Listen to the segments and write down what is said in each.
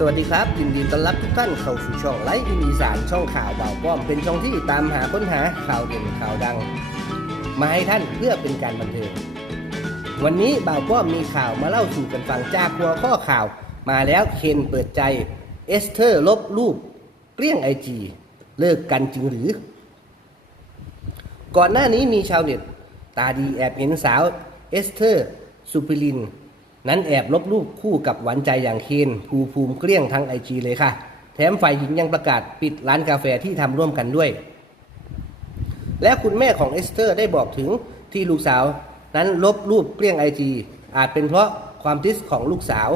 สวัสดีครับ ยินดีต้อนรับทุกท่านเข้าสู่ช่องไลฟ์อินอีสานช่องข่าวเบาป้อมเป็นช่องที่ตามหาค้นหาข่าวเด่นข่าวดัง มาให้ท่านเพื่อเป็นการบันเทิงวันนี้บ่าวป้อมมีข่าวมาเล่าสู่กันฟังจากหัวข้อข่าว มาแล้วเคนเปิดใจ เอสเธอร์ลบรูป เกลี้ยงไอจีเลิกกันจริงหรือ ก่อนหน้านี้มีชาวเน็ตตาดีแอบเห็นสาวเอสเธอร์สุพิลิน นั้นแอบลบรูปคู่กับหวานใจอย่างเคนภูภูมิเกลี้ยงทั้งไอจีเลยค่ะ แถมฝ่ายหญิงยังประกาศปิดร้านกาแฟที่ทำร่วมกันด้วย และคุณแม่ของเอสเธอร์ได้บอกถึงที่ลูกสาว นั้นลบรูปเกลี้ยงไอจีอาจเป็นเพราะความทิสของลูกสาว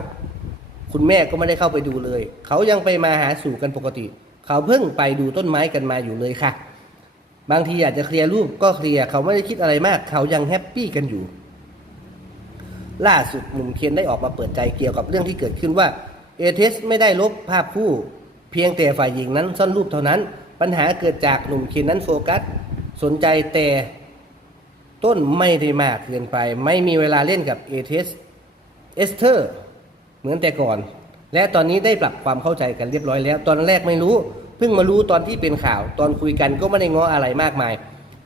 คุณแม่ก็ไม่ได้เข้าไปดูเลย เขายังไปมาหาสู่กันปกติ เขาเพิ่งไปดูต้นไม้กันมาอยู่เลยค่ะ บางทีอยากจะเคลียร์รูปก็เคลียร์เขาไม่ได้คิดอะไรมาก เขายังแฮปปี้กันอยู่ ล่าสุดหนุ่มเคนได้ออกมาเปิดใจเกี่ยวกับเรื่องที่เกิดขึ้นว่าเอเทสไม่ได้ลบภาพคู่ เพียงแต่ฝ่ายหญิงนั้นซ่อนรูปเท่านั้น ปัญหาเกิดจากหนุ่มเคนนั้นโฟกัส สนใจแต่ต้นไม่ได้มากเกินไป ไม่มีเวลาเล่นกับเอเทสเอสเธอร์เหมือนแต่ก่อน และตอนนี้ได้ปรับความเข้าใจกันเรียบร้อยแล้ว ตอนแรกไม่รู้เพิ่งมารู้ตอนที่เป็นข่าว ตอนคุยกันก็ไม่ได้ง้ออะไรมากมาย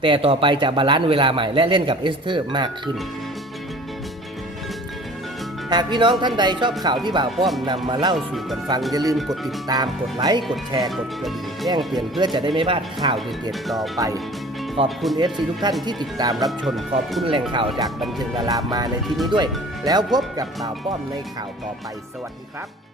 แต่ต่อไปจะบาลานซ์เวลาใหม่และเล่นกับเอสเธอร์มากขึ้น หากพี่น้องท่านใดชอบข่าวที่บ่าวป้อมนำมาเล่าสู่กันฟัง อย่าลืมกดติดตามกดไลค์กดแชร์กดกระดิ่งแจ้งเตือนเพื่อจะได้ไม่พลาดข่าวเด็ดๆต่อไป ขอบคุณ FC ทุกท่านที่ติดตามรับชมขอบคุณแหล่งข่าวจากบันเทิงดารามาในที่นี้ด้วย แล้วพบกับบ่าวป้อมในข่าวต่อไป สวัสดีครับ